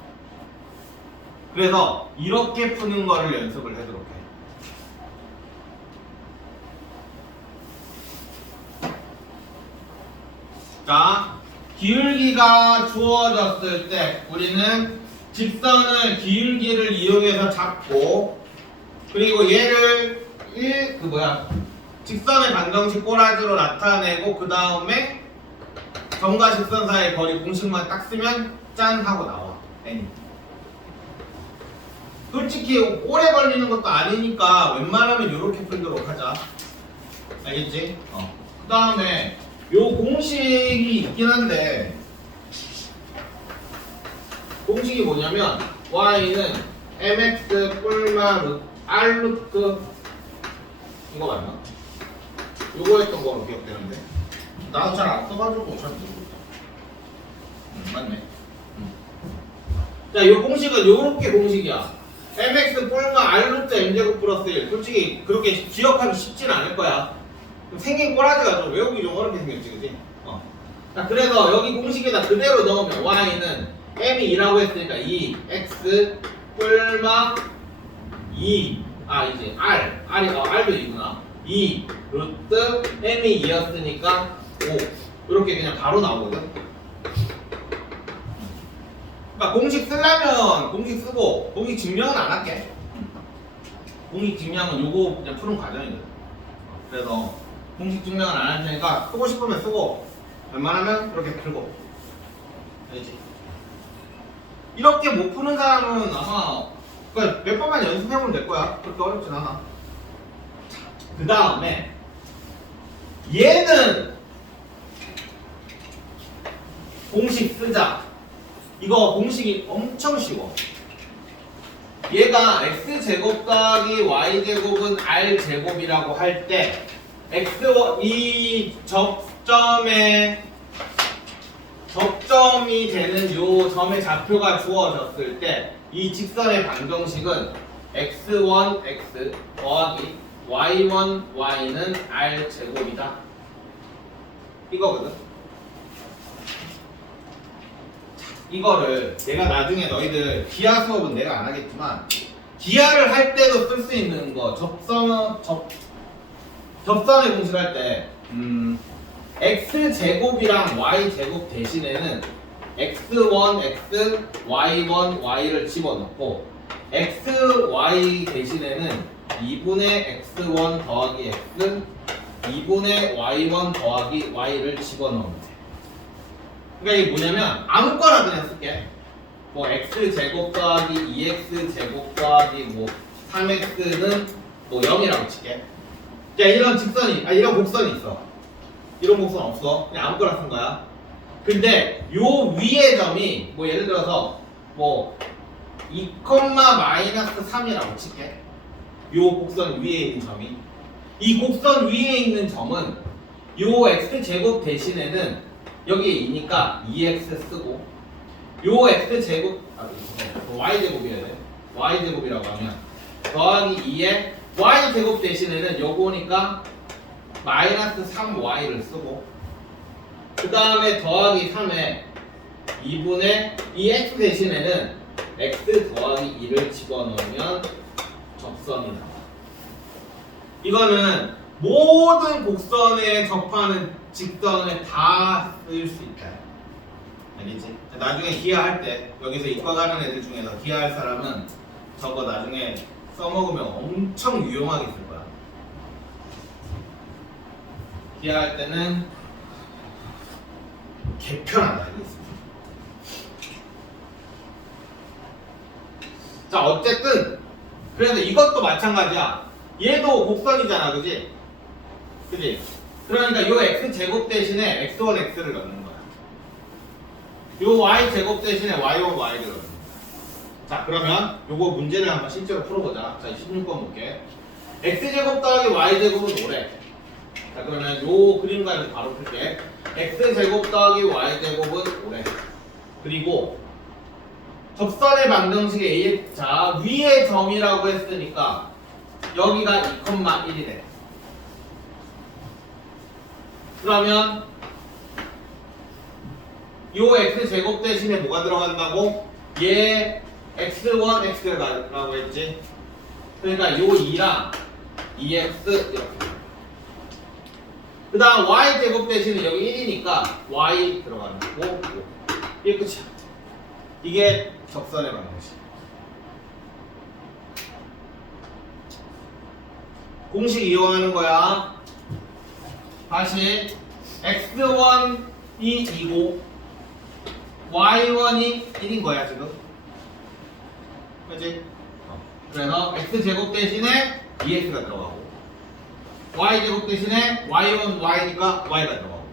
그래서 이렇게 푸는 거를 연습을 해도록 해. 자, 기울기가 주어졌을 때 우리는 직선을 기울기를 이용해서 잡고 그리고 얘를 직선의 방정식 꼬라지로 나타내고 그 다음에 점과 직선 사이의 거리 공식만 딱 쓰면 짠 하고 나와. n. 솔직히 오래 걸리는 것도 아니니까 웬만하면 이렇게 풀도록 하자. 알겠지? 그 다음에 요 공식이 있긴 한데 공식이 뭐냐면 y는 mx 뿔마 r 루트 이거 맞나? 요거 했던 거로 기억되는데 나도 잘 안 써가지고 잘 모르겠다. 맞네. 자, 요 공식은 요렇게 공식이야. mx 뿔마 r 루트 m제곱 플러스 1. 솔직히 그렇게 기억하기 쉽진 않을 거야. 생긴 꼬라지가 좀 외우기 좀 어렵게 생겼지, 그치? 자, 그래서 여기 공식에다 그대로 넣으면 y는 m이 2라고 했으니까 2 x 뿔마 2 이제 r도 2구나 2 루트 m이 2였으니까 5 이렇게 그냥 바로 나오거든. 그러니까 공식 쓰려면 공식 쓰고 공식 증명은 안 할게. 공식 증명은 요거 그냥 푸는 과정이거든. 그래서 공식 증명은 안 할 테니까 쓰고 싶으면 쓰고 웬만하면 이렇게 풀고 알지? 이렇게 못 푸는 사람은 아마 그러니까 몇 번만 연습해보면 될 거야. 그렇게 어렵진 않아. 그 다음에 얘는 공식 쓰자. 이거 공식이 엄청 쉬워. 얘가 x제곱 더하기 y제곱은 r제곱이라고 할 때 x1 이 접점이 되는 요 점의 좌표가 주어졌을 때 이 직선의 방정식은 x1 x 더하기 y1 y는 r제곱이다. 이거거든. 이거를 내가 나중에 너희들 기하 수업은 내가 안 하겠지만 기하를 할 때도 쓸 수 있는 거 접선의 공식 할 때 x제곱이랑 y제곱 대신에는 x1 x, y1 y를 집어넣고 xy 대신에는 2분의 x1 더하기 x 2분의 y1 더하기 y를 집어넣으면 돼. 그러니까 이게 뭐냐면 아무거나 그냥 쓸게. 뭐 x제곱 더하기 2x제곱 더하기 뭐 3x는 뭐 0이라고 칠게. 자, 이런 직선이 이런 곡선이 있어. 이런 곡선 없어. 그냥 아무거나 쓴 거야. 근데 요 위의 점이 뭐 예를 들어서 뭐 2,-3이라고 칠게. 요 곡선 위에 있는 점이 이 곡선 위에 있는 점은 요 x제곱 대신에는 여기에 2니까 2x 쓰고 요 x제곱 y제곱이어야 돼. y제곱이라고 하면 더하기 2에 y제곱 대신에는 요거니까 마이너스 3y를 쓰고 그 다음에 더하기 3에 2분의 2x 대신에는 x 더하기 2를 집어넣으면 접선이 나와. 이거는 모든 곡선에 접하는 직선에 다 쓸 수 있다. 알겠지? 나중에 기하할 때 여기서 이과 가는 애들 중에서 기하할 사람은 저거 나중에 써먹으면 엄청 유용하게 쓸 거야. 기하할 때는 개편하다. 자, 어쨌든 그래서 이것도 마찬가지야. 얘도 곡선이잖아, 그지? 그지? 그러니까 요 x제곱 대신에 x1 x를 넣는 거야. 요 y제곱 대신에 y1 y를 넣는 거야. 자, 그러면 요거 문제를 한번 실제로 풀어보자. 자, 16번 볼게. x제곱 더하기 y제곱은 5래. 자, 그러면 요 그림과는 바로 풀게. x제곱 더하기 y제곱은 5래. 그리고 접선의 방정식의 a, 자, 위의 점이라고 했으니까 여기가 2,1이래. 그러면 요 x제곱 대신에 뭐가 들어간다고? 얘 x1 x라고 했지? 그러니까 요 2랑 2x 이렇게. 그 다음 y제곱 대신에 여기 1이니까 y 들어가는 거고 이게 끝이야. 이게 접선의 방정식. 공식 이용하는 거야. 다시 x1이 2고 y1이 1인 거야 지금. 그치? 그래서 x제곱 대신에 2x가 들어가고 y제곱 대신에 y1 y니까 y가 들어가고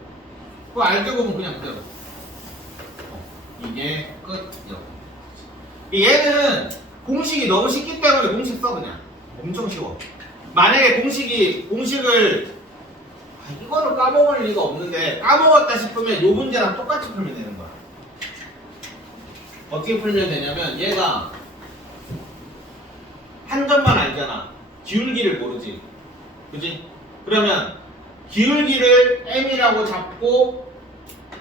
그 r제곱은 그냥 그대로. 이게 끝. 얘는 공식이 너무 쉽기 때문에 공식 써 그냥. 엄청 쉬워. 만약에 공식을 이거를 까먹을 리가 없는데 까먹었다 싶으면 요 문제랑 똑같이 풀면 되는 거야. 어떻게 풀면 되냐면 얘가 한 점만 알잖아. 기울기를 모르지. 그치? 그러면 기울기를 m이라고 잡고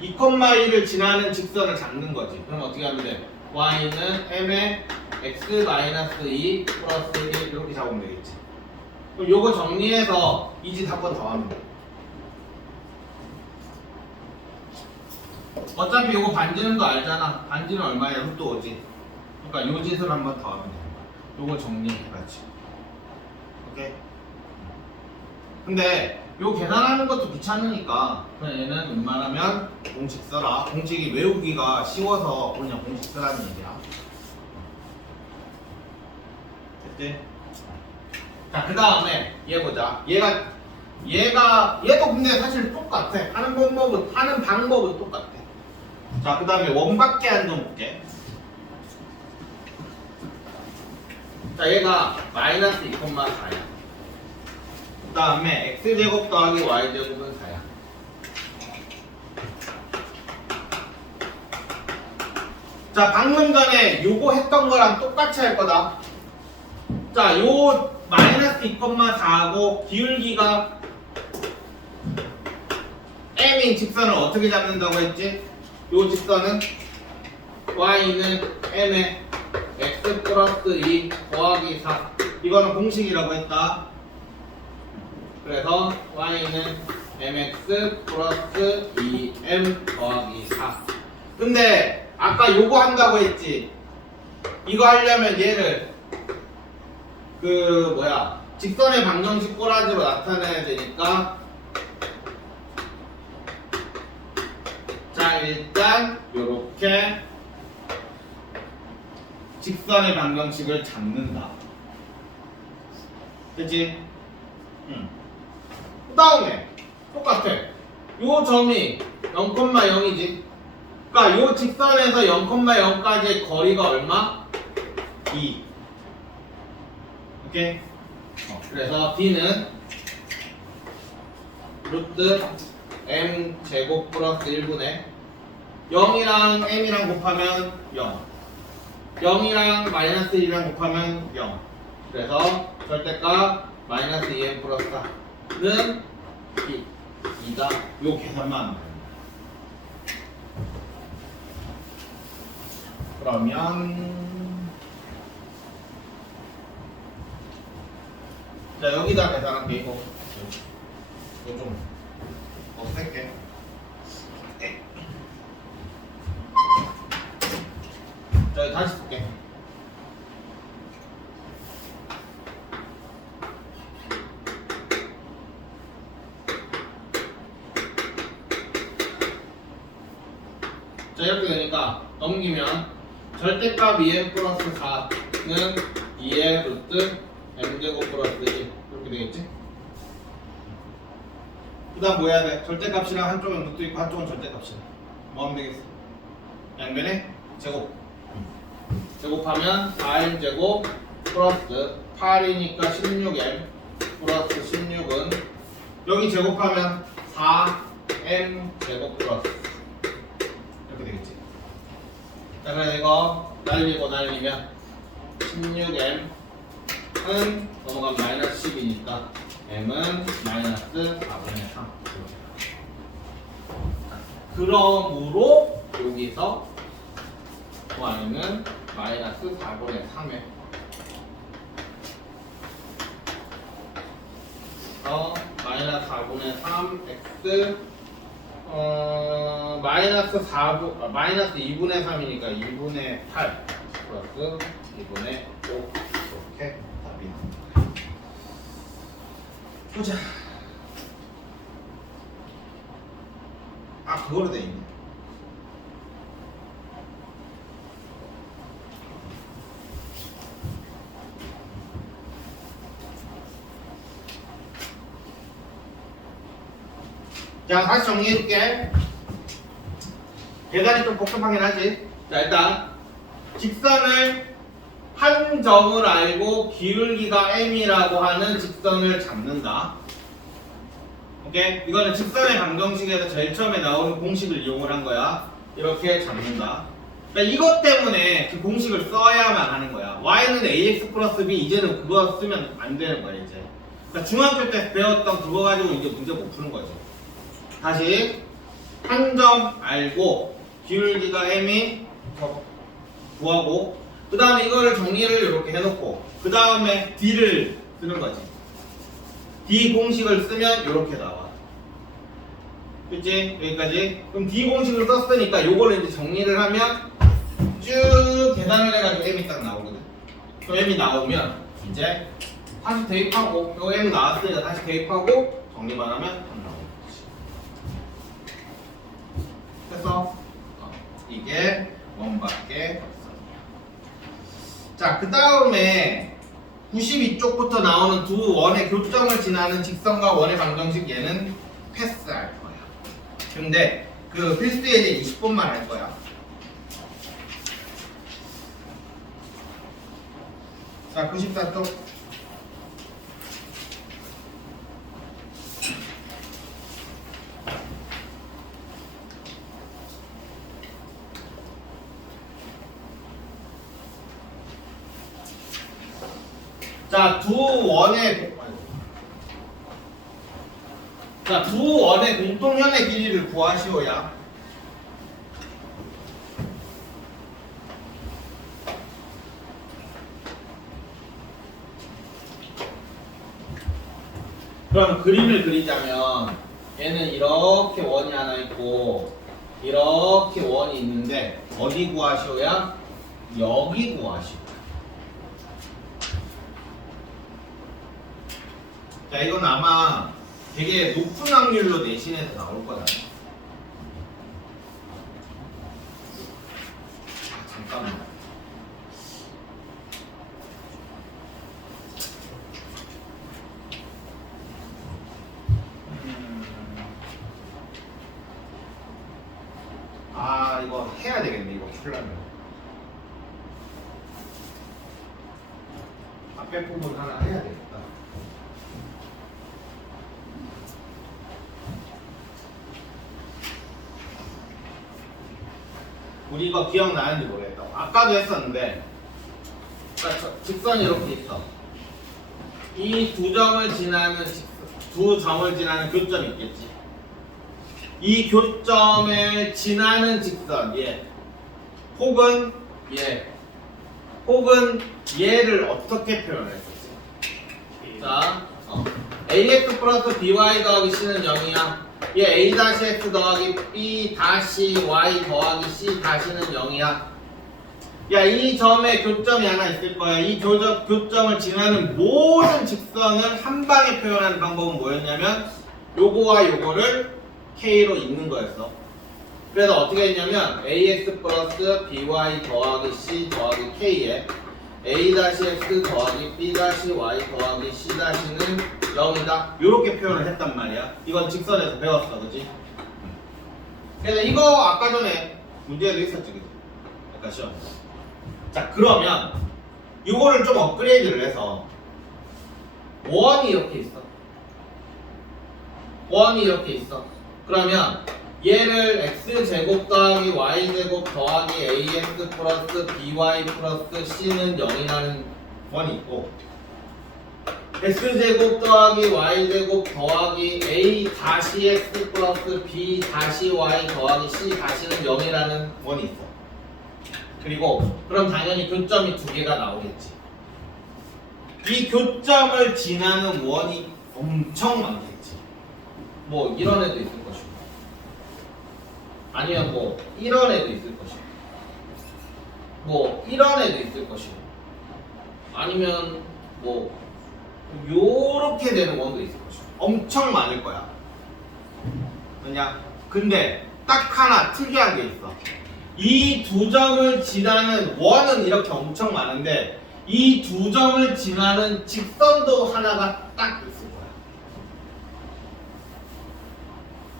2,1을 지나는 직선을 잡는 거지. 그럼 어떻게 하면 돼? y는 m에 x-2 플러스 1 이렇게 잡으면 되겠지. 그럼 요거 정리해서 이 짓 한 번 더 하면 돼. 어차피 요거 반지는 거 알잖아. 반지는 얼마야? 루트 5지. 그러니까 요 짓을 한 번 더 하면 돼. 요거 정리해가지고. 오케이? 근데 요 계산하는 것도 귀찮으니까 그냥 얘는 웬만하면 공식 써라. 공식이 외우기가 쉬워서 그냥 공식 쓰라는 얘기야. 됐지? 자, 그 다음에 얘 보자. 얘도 근데 사실 똑같아. 하는 방법은 똑같아. 자, 그 다음에 원밖에 안 좀 볼게. 자, 얘가 마이너스 2,4야. 그 다음에 x제곱 더하기 y제곱은 4야. 자, 방금 전에 요거 했던 거랑 똑같이 할 거다. 자, 요 마이너스 2,4하고 기울기가 m인 직선을 어떻게 잡는다고 했지? 요 직선은 y는 m에 x 플러스 2 더하기 4 이거는 공식이라고 했다. 그래서 y는 mx 플러스 2m 더하기 4 근데 아까 요거 한다고 했지? 이거 하려면 얘를 직선의 방정식 꼬라지로 나타내야 되니까 자 일단 요렇게 직선의 방정식을 잡는다. 그치? 그 다음에 똑같아. 요 점이 0,0이지. 그러니까 요 직선에서 0,0까지의 거리가 얼마? 2. 오케이? 그래서 D는 루트 M 제곱 플러스 1분의 0이랑 M이랑 곱하면 0 0이랑 마이너스 1이랑 곱하면 0 그래서 절대값 마이너스 2M 플러스 4는 2다. 요 계산만 하면 됩니다. 그러면 자 여기다 계산할게. 이거 좀 없앨게. 자 여기 다시 쓸게. 자 이렇게 되니까 넘기면 절대값 2m 플러스 4는 2의 루트 m제곱 플러스 1 이렇게 되겠지? 그 다음 뭐 해야 돼? 절대값이랑 한쪽은 루트 있고 한쪽은 절대값이야. 뭐 하면 되겠어? 양변에 제곱 제곱하면 4m 제곱 플러스 8이니까 16m 플러스 16은 여기 제곱하면 4m 제곱 플러스 이렇게 되겠지? 자 그래서 이거 날리면 16m은 넘어가면 마이너스 10이니까 m은 마이너스 4분의 3 그러므로 여기서 y는 마이너스 4분의 3에 마이너스 4분의 3 x 마이너스 2분의 3이니까 2분의 8 플러스 2분의 5 이렇게 답이 나옵니다. 보자. 아 그거로 돼 있네. 자 다시 정리해줄게. 계산이 좀 복잡하긴 하지. 자 일단 직선을 한 점을 알고 기울기가 m이라고 하는 직선을 잡는다. 오케이? 이거는 직선의 방정식에서 제일 처음에 나오는 공식을 이용을 한 거야. 이렇게 잡는다. 그러니까 이것 때문에 그 공식을 써야만 하는 거야. y는 ax 플러스 b 이제는 그거 쓰면 안 되는 거야 이제. 그러니까 중학교 때 배웠던 그거 가지고 이제 문제 못 푸는 거지. 다시 한 점 알고 기울기가 m이 구하고 그 다음에 이거를 정리를 이렇게 해놓고 그 다음에 d를 쓰는 거지. d 공식을 쓰면 이렇게 나와. 그치? 여기까지. 그럼 d 공식을 썼으니까 요거를 이제 정리를 하면 쭉 계산을 해가지고 m이 딱 나오거든. 그 m이 나오면 이제 다시 대입하고 요 m 나왔으니까 다시 대입하고 정리만 하면 답 나오는 거지. 됐어? 이게 원밖에 없어. 자, 그 다음에 92쪽부터 나오는 두 원의 교점을 지나는 직선과 원의 방정식 얘는 패스할 거야. 근데 그 필수 예제 20번만 할 거야. 자, 94쪽. 자, 두 원의 공통현의 길이를 구하시오야. 그럼 그림을 그리자면 얘는 이렇게 원이 하나 있고 이렇게 원이 있는데 어디 구하시오야? 여기 구하시오. 자, 이건 아마 되게 높은 확률로 내신에서 나올 거다. 잠깐만. 이거 해야 되겠네. 이거 풀려면. 앞에 부분 하나 해야 되겠다. 우리 이거 기억나는지 모르겠다. 아까도 했었는데, 직선이 이렇게 있어. 이 두 점을 지나는 두 점을 지나는 교점이 있겠지. 이 교점을 지나는 직선, 얘, 혹은 얘, 혹은 얘를 어떻게 표현했었지? 자, ax 플러스 by 더하기 c는 0이야. 얘 a-x 더하기 b-y 더하기 c 다시는 0이야. 야, 이 점에 교점이 하나 있을 거야. 이 교점을 지나는 모든 직선을 한 방에 표현하는 방법은 뭐였냐면 요거와 요거를 k로 읽는 거였어. 그래서 어떻게 했냐면 ax 플러스 by 더하기 c 더하기 k에 a-x 더하기 b-y 더하기 c-는 0이다. 이렇게 표현을 했단 말이야. 이건 직선에서 배웠어, 그지? 그래서 이거 아까 전에 문제에도 있었지, 그지? 아까 시험. 자, 그러면 이거를 좀 업그레이드를 해서 원이 이렇게 있어. 원이 이렇게 있어. 그러면 얘를 x제곱 더하기 y제곱 더하기 ax 플러스 by 플러스 c는 0이라는 원이 있고 x제곱 더하기 y제곱 더하기 a 다시 x 플러스 b 다시 y 더하기 c 다시는 0이라는 원이 있어. 그리고 그럼 당연히 교점이 두 개가 나오겠지. 이 교점을 지나는 원이 엄청 많겠지. 뭐 이런 애도 있을 것이고 아니면 뭐 이런 애도 있을 것이고 뭐 이런 애도 있을 것이고 아니면 뭐 요렇게 되는 원도 있을 것이고 엄청 많을 거야. 왜냐? 근데 딱 하나 특이한 게 있어. 이 두 점을 지나는 원은 이렇게 엄청 많은데 이 두 점을 지나는 직선도 하나가 딱 있을 거야.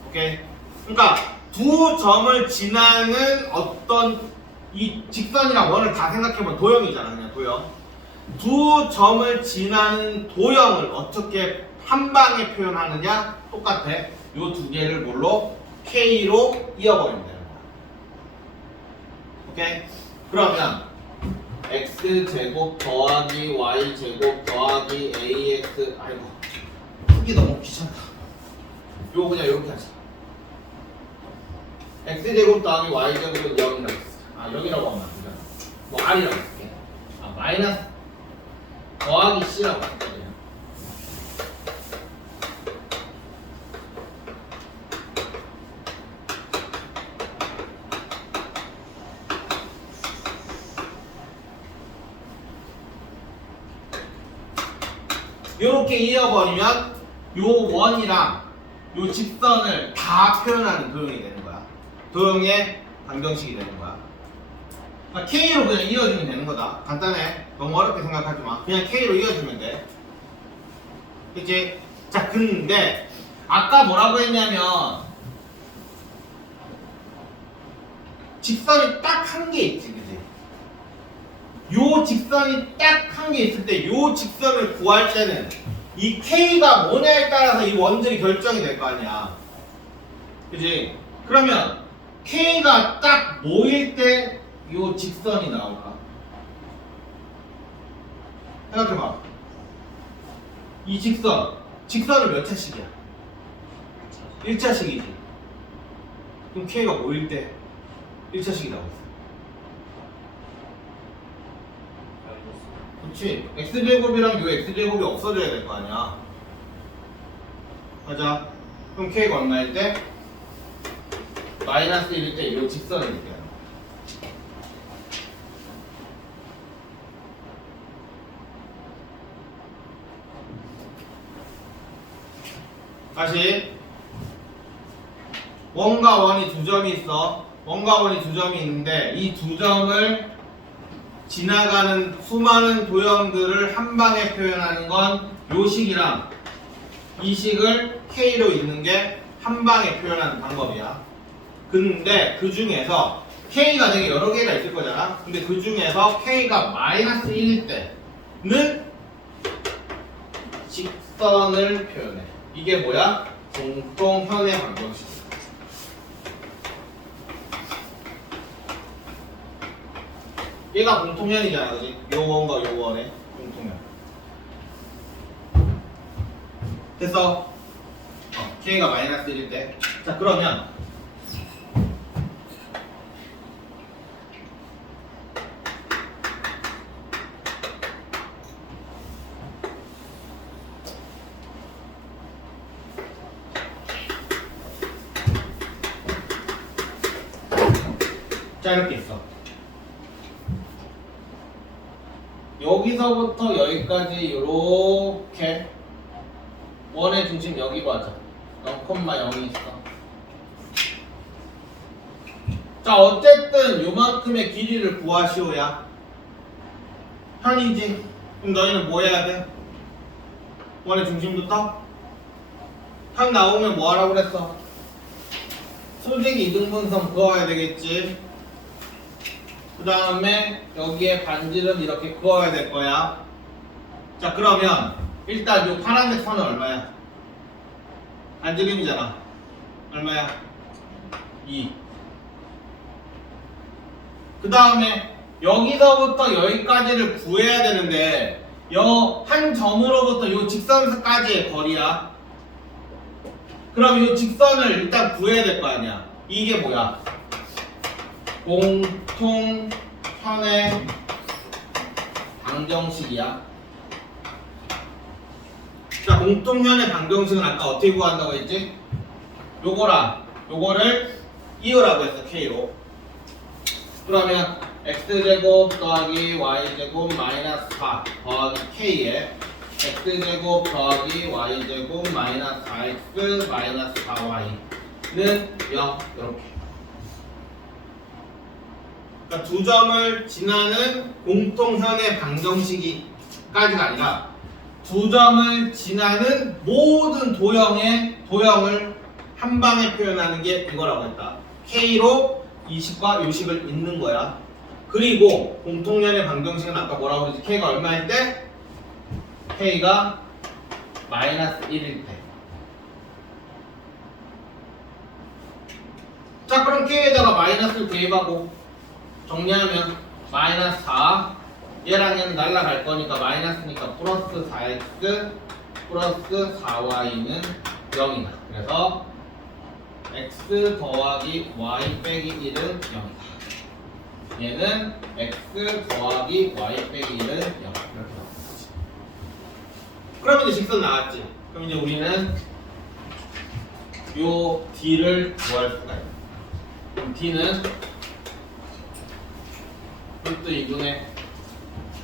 오케이? 그러니까 두 점을 지나는 어떤 이 직선이랑 원을 다 생각해보면 도형이잖아. 그냥 도형. 두 점을 지나는 도형을 어떻게 한 방에 표현하느냐? 똑같아. 요 두 개를 뭘로? K로 이어버리면 되는 거야. 오케이? 그러면 x제곱 더하기 y제곱 더하기 ax 아이고 크기 너무 귀찮다. 요거 그냥 이렇게 하자. x제곱 더하기 y제곱은 0이라고 했어. 여기라고 하면 안 되잖아. 뭐 r이라고 할게. 마이너스 더하기 c라고 할게. 이렇게 이어버리면 요 원이랑 요 직선을 다 표현하는 도형이 되는 거야. 도형의 방정식이 되는 거야. 그러니까 K로 그냥 이어주면 되는 거다. 간단해. 너무 어렵게 생각하지 마. 그냥 K로 이어주면 돼. 그치? 자, 근데 아까 뭐라고 했냐면 직선이 딱 한 개 있지, 그치? 요 직선이 딱 한 개 있을 때 요 직선을 구할 때는 이 K가 뭐냐에 따라서 이 원들이 결정이 될 거 아니야. 그치? 그러면 K가 딱 뭐일 때 요 직선이 나올까? 생각해봐. 이 직선은 몇 차식이야? 1차식이지. 그럼 K가 뭐일 때 1차식이 나오겠어? 그렇지. X제곱이랑 요 X제곱이 없어져야 될 거 아니야. 맞아. 그럼 K가 얼마일 때? 마이너스 1일 때 요 직선을 얘기하는 거야. 다시 원과 원이 두 점이 있어. 원과 원이 두 점이 있는데 이 두 점을 지나가는 수많은 도형들을 한 방에 표현하는 건 요 식이랑 이 식을 K로 읽는 게 한 방에 표현하는 방법이야. 근데 그 중에서 K가 되게 여러 개가 있을 거잖아. 근데 그 중에서 K가 마이너스 1일 때는 직선을 표현해. 이게 뭐야? 공통현의 방정식. 얘가 공통현이잖아, 그지? 요 원과 요 원의 공통현. 됐어? K가 마이너스 1일 때. 자, 그러면 자, 이렇게 있어. 여기서부터 여기까지 이렇게 원의 중심 여기로 하자. 0,0이 있어. 자, 어쨌든 요만큼의 길이를 구하시오야. 편이지. 그럼 너희는 뭐 해야 돼? 원의 중심부터? 편 나오면 뭐 하라고 그랬어? 수직 이등분선 그어야 되겠지. 그 다음에 여기에 반지름 이렇게 그어야 될 거야. 자, 그러면 일단 요 파란색 선은 얼마야? 반지름이잖아. 얼마야? 2. 그 다음에 여기서부터 여기까지를 구해야 되는데 요 한 점으로부터 요 직선까지의 거리야. 그럼 이 직선을 일단 구해야 될 거 아니야. 이게 뭐야? 공통현의 방정식이야. 자, 공통현의 방정식은 아까 어떻게 구한다고 했지? 요거랑 요거를 이으라고 했어, K로. 그러면 x제곱 더하기 y제곱 마이너스 4 더하기 K에 x제곱 더하기 y제곱 마이너스 4x 마이너스 4y는 0 이렇게. 그러니까 두 점을 지나는 공통현의 방정식이까지가 아니라 두 점을 지나는 모든 도형을 한 방에 표현하는 게 이거라고 했다. K로 이 식과 요 식을 잇는 거야. 그리고 공통현의 방정식은 아까 뭐라고 그랬지? K가 얼마일 때? K가 마이너스 1일 때. 자, 그럼 K에다가 마이너스를 대입하고 정리하면 마이너스 4 얘랑 얘는 날라갈 거니까 마이너스니까 플러스 4x 플러스 4y는 0이다. 그래서 x 더하기 y 빼기 1은 0이다. 얘는 x 더하기 y 빼기 1은 0 이렇게 나오는 거지. 그럼 이제 직선 나왔지. 그럼 이제 우리는 요 d를 구할 수가 있다. 그럼 d는 또 2분의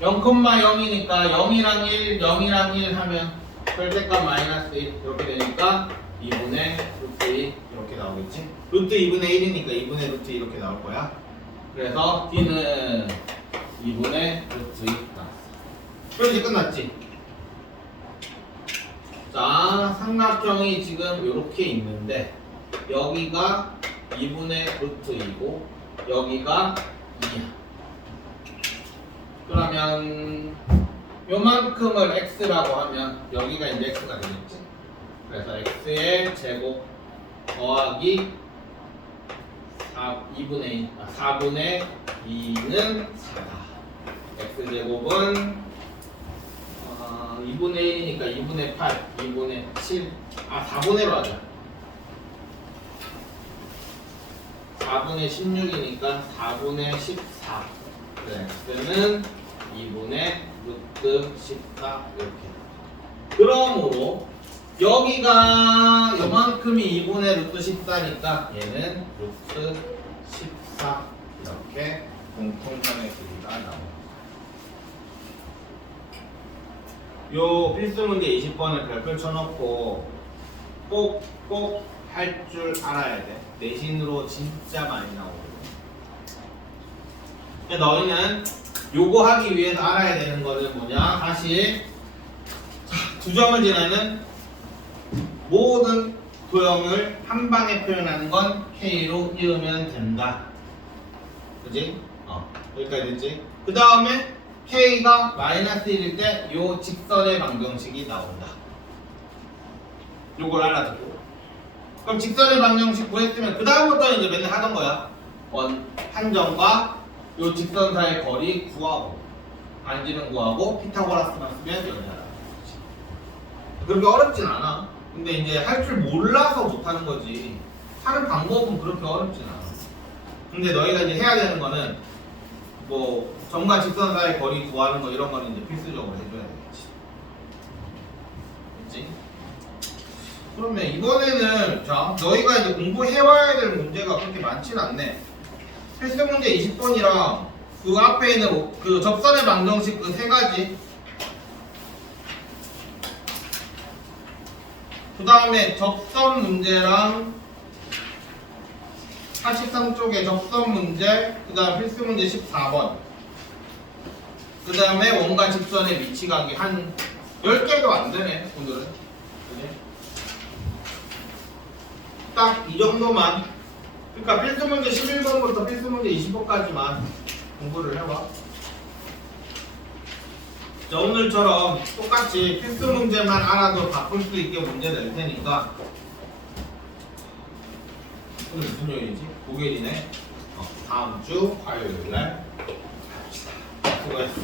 0,0이니까 0이랑 1 하면 절대값 마이너스 1 이렇게 되니까 2분의 루트 2 이렇게 나오겠지? 루트 2분의 1이니까 2분의 루트 2 이렇게 나올 거야. 그래서 D는 2분의 루트 2 나왔어. 그럼 이제 끝났지? 자, 삼각형이 지금 이렇게 있는데 여기가 2분의 루트 2고 여기가 2야. 그러면 요만큼을 x라고 하면 여기가 이제 x가 되겠지. 그래서 x의 제곱 더하기 4분의 2는 4다. x제곱은 2분의 1이니까 2분의 8, 2분의 7, 4분의 1로 하자. 4분의 16이니까 4분의 14. 그래, x는 2분의 루트 14 이렇게. 그러므로 여기가 요만큼이 2분의 루트 14니까 얘는 루트 14 이렇게 공통점의 길이가 나옵니다. 요 필수 문제 20번을 별표 쳐놓고 꼭 할 줄 알아야 돼. 내신으로 진짜 많이 나오거든. 너희는 요거 하기 위해서 알아야 되는 거는 뭐냐? 다시 두 점을 지나는 모든 도형을 한 방에 표현하는 건 K로 이으면 된다. 그지? 여기까지 됐지? 그 다음에 K가 마이너스 1일 때 요 직선의 방정식이 나온다. 요걸 알아듣고. 그럼 직선의 방정식 구했으면 그 다음부터 이제 맨날 하던 거야. 한 점과 요 직선 사이의 거리 구하고 반지름 구하고 피타고라스만 쓰면 연애하라. 그렇게 어렵진 않아. 근데 이제 할 줄 몰라서 못하는 거지. 하는 방법은 그렇게 어렵진 않아. 근데 너희가 이제 해야 되는 거는 뭐 점과 직선 사이의 거리 구하는 거 이런 거는 이제 필수적으로 해줘야 되겠지. 그치? 그러면 이번에는 자 너희가 이제 공부해와야 될 문제가 그렇게 많진 않네. 필수 문제 20번이랑 그 앞에 있는 그 접선의 방정식 그 세 가지. 그 다음에 접선 문제랑 83쪽에 접선 문제, 그 다음 필수 문제 14번. 그 다음에 원과 직선의 위치각이 한 10개도 안 되네, 오늘은. 그치? 딱 이 정도만. 그러니까 필수 문제 11번부터 필수 문제 20번까지만 공부를 해봐. 자, 오늘처럼 똑같이 필수 문제만 알아도 바꿀 수 있게 문제 낼 테니까. 오늘 무슨 요일이지? 목요일이네. 다음 주 화요일 날 합시다. 수고했어.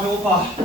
배고파.